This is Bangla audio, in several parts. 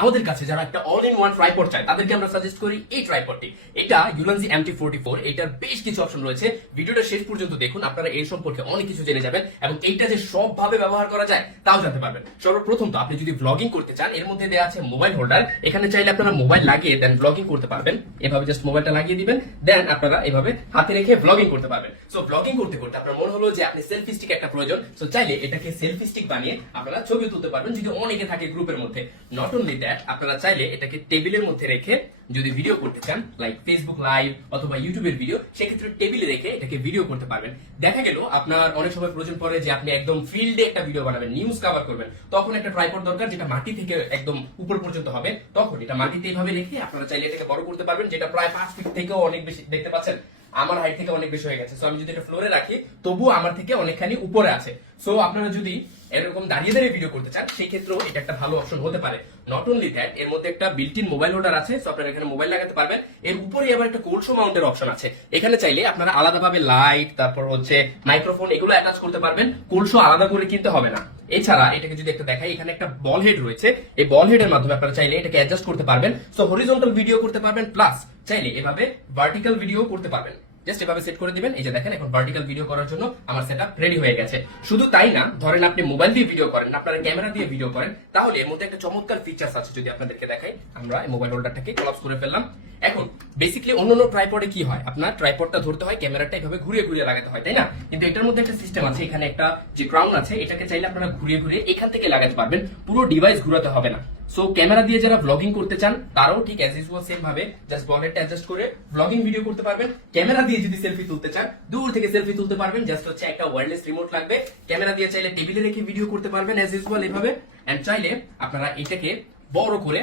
আমাদের কাছে যারা একটা অল ইন ওয়ান ট্রাইপড চায় তাদেরকে আমরা সাজেস্ট করি এই ট্রাইপডটি। এটা Ulanzi MT44। এটার বেশ কিছু অপশন রয়েছে, ভিডিওটা শেষ পর্যন্ত দেখুন, আপনারা এর সম্পর্কে অনেক কিছু জেনে যাবেন এবং এইটা যে সবভাবে ব্যবহার করা যায় তাও জানতে পারবেন। সর্বপ্রথম তো আপনি যদি ব্লগিং করতে চান, এর মধ্যে দেওয়া আছে মোবাইল হোল্ডার। এখানে চাইলে আপনারা মোবাইল লাগিয়ে দেন ব্লগিং করতে পারবেন। এভাবে জাস্ট মোবাইলটা লাগিয়ে দিবেন, দেন আপনারা এভাবে হাতে রেখে ব্লগিং করতে পারবেন। সো ব্লগিং করতে করতে আপনার মনে হলো যে আপনি সেলফি স্টিক একটা প্রয়োজন, সো চাইলে এটাকে সেলফি স্টিক বানিয়ে আপনারা ছবি তুলতে পারবেন যদি অনেকে থাকে গ্রুপের মধ্যে। নট অনলি দ্যাট, আপনারা চাইলে এটাকে টেবিলের মধ্যে রেখে যদি ভিডিও করতে চান, লাইক ফেসবুক লাইভ অথবা ইউটিউবের ভিডিও, সেক্ষেত্রে টেবিলে রেখে এটাকে ভিডিও করতে পারবেন। দেখা গেল আপনার অনেক সময় প্রয়োজন পড়ে যে আপনি একদম ফিল্ডে একটা ভিডিও বানাবেন, নিউজ কভার করবেন, তখন একটা ট্রাইপড দরকার যেটা মাটি থেকে একদম উপর পর্যন্ত হবে। তখন এটা মাটিতে এইভাবে রেখে আপনারা চাইলে এটাকে বড় করতে পারবেন, যেটা প্রায় 5 ফিট থেকেও অনেক বেশি। দেখতে পাচ্ছেন আমার হাইট থেকে অনেক বেশি হয়ে গেছে, সো আমি যদি এটা ফ্লোরে রাখি তবুও আমার থেকে অনেকখানি উপরে আছে। সো আপনারা যদি এরকম দাঁড়িয়ে দাঁড়িয়ে ভিডিও করতে চান, সেই ক্ষেত্রেও এটা একটা ভালো অপশন হতে পারে। নট অনলি দ্যাট, এর মধ্যে একটা বিল্ট ইন মোবাইল হোল্ডার আছে, সো আপনারা এখানে মোবাইল লাগাতে পারবেন। এর উপরে আবার একটা কোলসো মাউন্টের অপশন আছে। এখানে চাইলে আপনারা আলাদাভাবে লাইট, তারপর হচ্ছে মাইক্রোফোন, এগুলো অ্যাটাচ করতে পারবেন। কোলসো আলাদা করে কিনতে হবে না। এছাড়া এটাকে যদি একটা দেখাই, এখানে একটা বল হেড রয়েছে। এই বল হেডের মাধ্যমে আপনারা চাইলে এটাকে অ্যাডজাস্ট করতে পারবেন। সো হরিজন্টাল ভিডিও করতে পারবেন, প্লাস চাইলে এভাবে ভার্টিক্যাল ভিডিও করতে পারবেন। জাস্ট এভাবে সেট করে দিবেন। এই যে দেখেন, এখন ভার্টিক্যাল ভিডিও করার জন্য আমার সেটআপ রেডি হয়ে গেছে। শুধু তাই না, ধরেন আপনি মোবাইল দিয়ে ভিডিও করেন, আপনারা ক্যামেরা দিয়ে ভিডিও করেন, তাহলে এর মধ্যে একটা চমৎকার ফিচার্স আছে। যদি আপনাদেরকে দেখাই, আমরা এই মোবাইল হোল্ডারটাকে কোলাপস করে ফেললাম। এখন বেসিক্যালি অন্যান্য ট্রাইপডে কি হয়, আপনার ট্রাইপডটা ধরতে হয়, ক্যামেরাটা এভাবে ঘুরিয়ে ঘুরিয়ে লাগাতে হয়, তাই না? কিন্তু এটার মধ্যে একটা সিস্টেম আছে, এখানে একটা যে ক্রাউন আছে, এটাকে চাইলে আপনারা ঘুরিয়ে ঘুরিয়ে এখান থেকে লাগাতে পারবেন, পুরো ডিভাইস ঘুরাতে হবে না। সো ক্যামেরা দিয়ে যারা ব্লগিং করতে চান তারাও ঠিক অ্যাজ ইউজুয়াল সেম ভাবে জাস্ট বলেটটা অ্যাডজাস্ট করে ব্লগিং ভিডিও করতে পারবেন। ক্যামেরা দিয়ে যদি সেলফি তুলতে চান, দূর থেকে সেলফি তুলতে পারবেন। জাস্ট হচ্ছে একটা ওয়্যারলেস রিমোট লাগবে। ক্যামেরা দিয়ে চাইলে টেবিলে রেখে ভিডিও করতে পারবেন অ্যাজ ইউজুয়াল এভাবে। এন্ড চাইলে আপনারা এটাকে বড় করে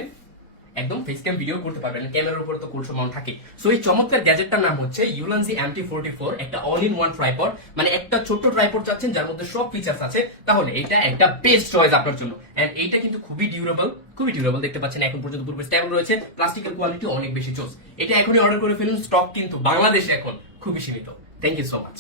একদম ফেস ক্যাম ভিডিও করতে পারবেন। ক্যামেরার উপরে তো কোলসো মাউন্ট থাকে। সো এই চমৎকার গ্যাজেটটার নাম হচ্ছে Ulanzi MT44, একটা অল ইন ওয়ান ট্রাইপড। মানে একটা ছোট্ট ট্রাইপড চাচ্ছেন যার মধ্যে সব ফিচার্স আছে, তাহলে এটা একটা বেস্ট চয়েস আপনার জন্য। এন্ড এইটা কিন্তু খুবই ডিউরেবল, দেখতে পাচ্ছেন এখন পর্যন্ত পুরো স্টেবল রয়েছে। প্লাস্টিকের কোয়ালিটি অনেক বেশি চোস। এটা এখনই অর্ডার করে ফেলুন, স্টক কিন্তু বাংলাদেশে এখন খুবই সীমিত। Thank you so much.